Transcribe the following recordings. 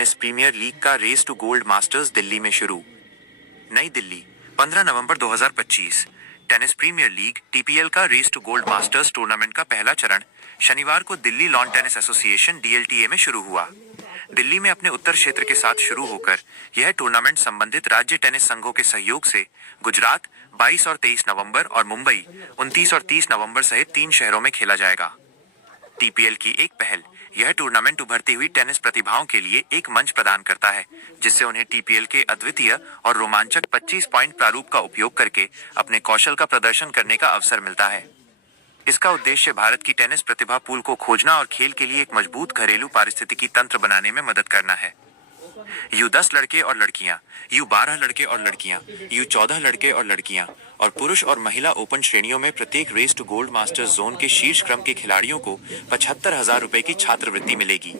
Tennis premier league का race to gold masters Delhi में शुरू। नई दिल्ली, 15 नवंबर 2025। टेनिस प्रीमियर लीग टीपीएल का race to gold masters tournament का पहला चरण शनिवार को Delhi lawn tennis association DLTA में शुरू हुआ। दिल्ली में अपने उत्तर क्षेत्र के साथ शुरू होकर यह टूर्नामेंट संबंधित राज्य टेनिस संघों के सहयोग से गुजरात 22 और 23 नवंबर और मुंबई 29 और 30 नवंबर सहित 3 शहरों में खेला जाएगा। टीपीएल की एक पहल, यह टूर्नामेंट उभरती हुई टेनिस प्रतिभाओं के लिए एक मंच प्रदान करता है, जिससे उन्हें टीपीएल के अद्वितीय और रोमांचक 25 पॉइंट प्रारूप का उपयोग करके अपने कौशल का प्रदर्शन करने का अवसर मिलता है। इसका उद्देश्य भारत की टेनिस प्रतिभा पूल को खोजना और खेल के लिए एक मजबूत घरेलू पारिस्थितिकी तंत्र बनाने में मदद करना है। U10 लड़के और लड़कियां, U12 लड़के और लड़कियां, U14 लड़के और लड़कियां और पुरुष और महिला ओपन श्रेणियों में प्रत्येक race to gold masters zone के शीर्ष क्रम के खिलाड़ियों को 75,000 रुपए की छात्रवृत्ति मिलेगी।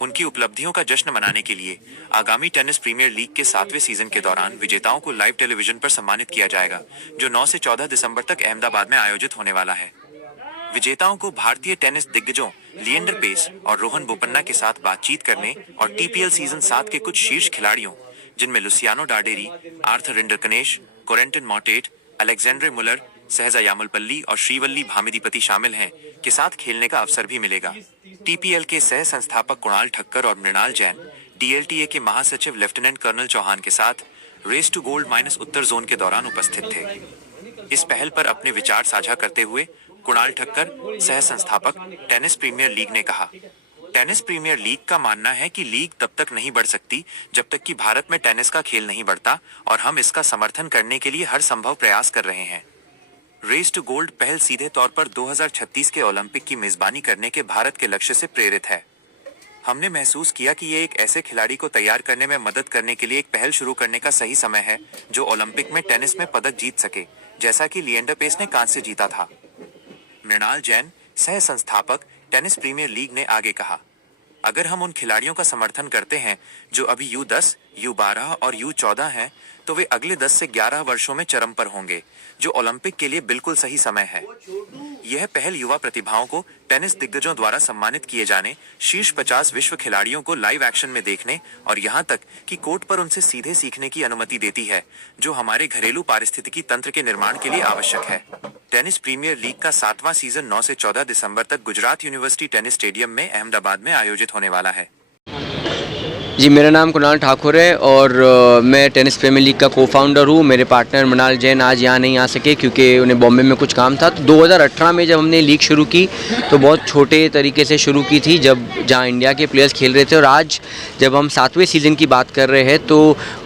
उनकी उपलब्धियों का जश्न मनाने के लिए आगामी टेनिस प्रीमियर लीग के 7वें सीजन के दौरान विजेताओं को लाइव टेलीविजन पर सम्मानित किया जाएगा, जो 9 से 14 दिसंबर तक अहमदाबाद में आयोजित होने वाला है। विजेताओं को भारतीय टेनिस दिग्गजों लिएंडर पेस और रोहन बोपन्ना के साथ बातचीत करने और टीपीएल सीजन 7 के कुछ शीर्ष खिलाड़ियों, जिनमें Luciano Darderi, Arthur Rinderknech, Corentin Moutet, Alexandre Muller, Sahaja Yamalapalli और श्रीवल्ली भामिदीपति शामिल हैं, के साथ खेलने का अवसर भी मिलेगा। टीपीएल के सह संस्थापक कुणाल ठक्कर और मृणाल जैन, डीएलटीए के महासचिव लेफ्टिनेंट कर्नल चौहान के साथ रेस टू गोल्ड माइनस उत्तर जोन के दौरान उपस्थित थे। इस पहल पर अपने विचार साझा करते हुए कुणाल ठक्कर, सह संस्थापक टेनिस प्रीमियर लीग ने कहा, टेनिस प्रीमियर लीग का मानना है कि लीग तब तक नहीं बढ़ सकती जब तक कि भारत में टेनिस का खेल नहीं बढ़ता, और हम इसका समर्थन करने के लिए हर संभव प्रयास कर रहे हैं। रेस टू गोल्ड पहल सीधे तौर पर 2036 के ओलंपिक की मेजबानी करने के भारत के लक्ष्य से प्रेरित है। हमने महसूस किया कि ये एक ऐसे खिलाड़ी को तैयार करने में मदद करने के लिए एक पहल शुरू करने का सही समय है, जो ओलंपिक में टेनिस में पदक जीत सके, जैसा कि लिएंडर पेस ने कांस्य जीता था। मृणाल जैन, सह संस्थापक टेनिस प्रीमियर लीग ने आगे कहा, अगर हम उन खिलाड़ियों का समर्थन करते हैं जो अभी U10, U12 और U14 हैं, तो वे अगले 10 से 11 वर्षों में चरम पर होंगे, जो ओलंपिक के लिए बिल्कुल सही समय है। यह पहल युवा प्रतिभाओं को टेनिस दिग्गजों द्वारा सम्मानित किए जाने, शीर्ष 50 विश्व खिलाड़ियों को लाइव एक्शन में देखने और यहां तक कि कोर्ट पर उनसे सीधे सीखने की अनुमति देती है, जो हमारे घरेलू पारिस्थितिकी तंत्र के निर्माण के लिए आवश्यक है। टेनिस प्रीमियर लीग का 7वां सीजन 9 से 14 दिसंबर तक गुजरात यूनिवर्सिटी टेनिस स्टेडियम में अहमदाबाद में आयोजित होने वाला है। जी, मेरा नाम कुणाल ठाकुर है और मैं टेनिस प्रीमियर लीग का को-फाउंडर हूँ। मेरे पार्टनर मृणाल जैन आज यहाँ नहीं आ सके क्योंकि उन्हें बॉम्बे में कुछ काम था। तो 2018 में जब हमने लीग शुरू की तो बहुत छोटे तरीके से शुरू की थी, जहाँ इंडिया के प्लेयर्स खेल रहे थे, और आज जब हम 7वें सीज़न की बात कर रहे हैं तो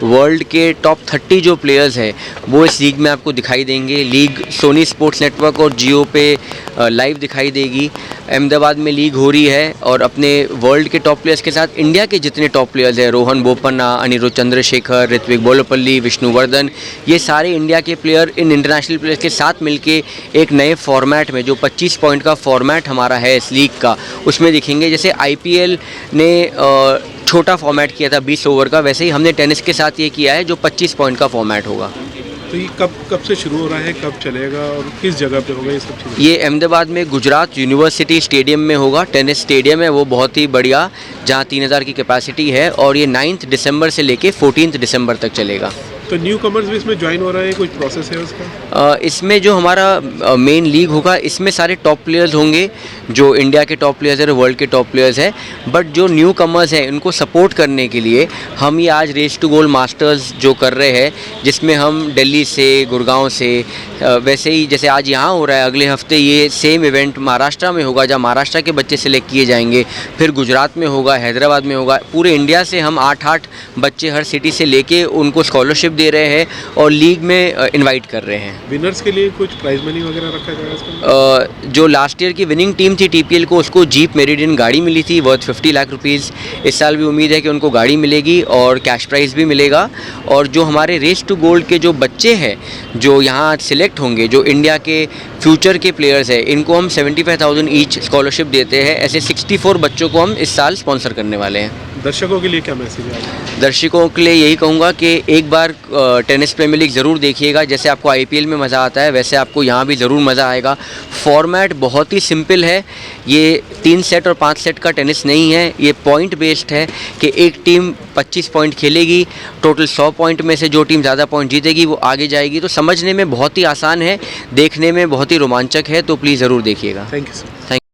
वर्ल्ड के टॉप 30 जो प्लेयर्स हैं वो इस लीग में आपको दिखाई देंगे। लीग सोनी स्पोर्ट्स नेटवर्क और जियो पे लाइव दिखाई देगी। अहमदाबाद में लीग हो रही है और अपने वर्ल्ड के टॉप प्लेयर्स के साथ इंडिया के जितने टॉप प्लेयर्स हैं, रोहन बोपन्ना, अनिरुद्ध चंद्रशेखर, ऋत्विक बोलपल्ली, विष्णुवर्धन, ये सारे इंडिया के प्लेयर इन इंटरनेशनल प्लेयर्स के साथ मिलके एक नए फॉर्मेट में, जो 25 पॉइंट का फॉर्मेट हमारा है इस लीग का, उसमें दिखेंगे। जैसे आईपीएल ने छोटा फॉर्मेट किया था 20 ओवर का, वैसे ही हमने टेनिस के साथ ये किया है जो 25 पॉइंट का फॉर्मेट होगा। तो ये कब से शुरू हो रहा है, कब चलेगा और किस जगह पे होगा ये सब चीज़ें? ये अहमदाबाद में गुजरात यूनिवर्सिटी स्टेडियम में होगा। टेनिस स्टेडियम है वो बहुत ही बढ़िया, जहाँ 3000 की कैपेसिटी है, और ये 9 दिसंबर से लेके 14 दिसंबर तक चलेगा। तो न्यू कमर्स भी इसमें ज्वाइन हो रहा है, कुछ प्रोसेस है उसका? इसमें जो हमारा मेन लीग होगा, इसमें सारे टॉप प्लेयर्स होंगे, जो इंडिया के टॉप प्लेयर्स हैं, वर्ल्ड के टॉप प्लेयर्स हैं। बट जो न्यू कमर्स हैं उनको सपोर्ट करने के लिए हम ये आज रेस टू गोल्ड मास्टर्स जो कर रहे हैं, जिसमें हम दिल्ली से, गुड़गांव से, वैसे ही जैसे आज यहाँ हो रहा है, अगले हफ्ते ये सेम इवेंट महाराष्ट्र में होगा, जहाँ महाराष्ट्र के बच्चे सेलेक्ट किए जाएंगे, फिर गुजरात में होगा, हैदराबाद में होगा। पूरे इंडिया से हम 8-8 बच्चे हर सिटी से लेके उनको स्कॉलरशिप दे रहे हैं और लीग में इनवाइट कर रहे हैं। विनर्स के लिए कुछ प्राइज मनी वगैरह रखा जाएगा इसमें? जो लास्ट ईयर की विनिंग टीम थी टीपीएल को, उसको जीप मेरिडियन गाड़ी मिली थी वर्थ 50 लाख रुपीज़। इस साल भी उम्मीद है कि उनको गाड़ी मिलेगी और कैश प्राइज़ भी मिलेगा। और जो हमारे रेस टू गोल्ड के जो बच्चे हैं जो यहाँ सिलेक्ट होंगे, जो इंडिया के फ्यूचर के प्लेयर्स हैं, इनको हम 75,000 ईच स्कॉलरशिप देते हैं। ऐसे 64 बच्चों को हम इस साल स्पॉन्सर करने वाले हैं। दर्शकों के लिए क्या मैसेज है आपका? दर्शकों के लिए यही कहूँगा कि एक बार टेनिस प्रीमियर लीग ज़रूर देखिएगा। जैसे आपको आईपीएल में मज़ा आता है वैसे आपको यहाँ भी ज़रूर मज़ा आएगा। फॉर्मेट बहुत ही सिंपल है। ये 3 सेट और 5 सेट का टेनिस नहीं है, ये पॉइंट बेस्ड है कि एक टीम 25 पॉइंट खेलेगी, टोटल 100 पॉइंट में से जो टीम ज़्यादा पॉइंट जीतेगी वो आगे जाएगी। तो समझने में बहुत ही आसान है, देखने में बहुत ही रोमांचक है, तो प्लीज़ ज़रूर देखिएगा। Thank you sir. थैंक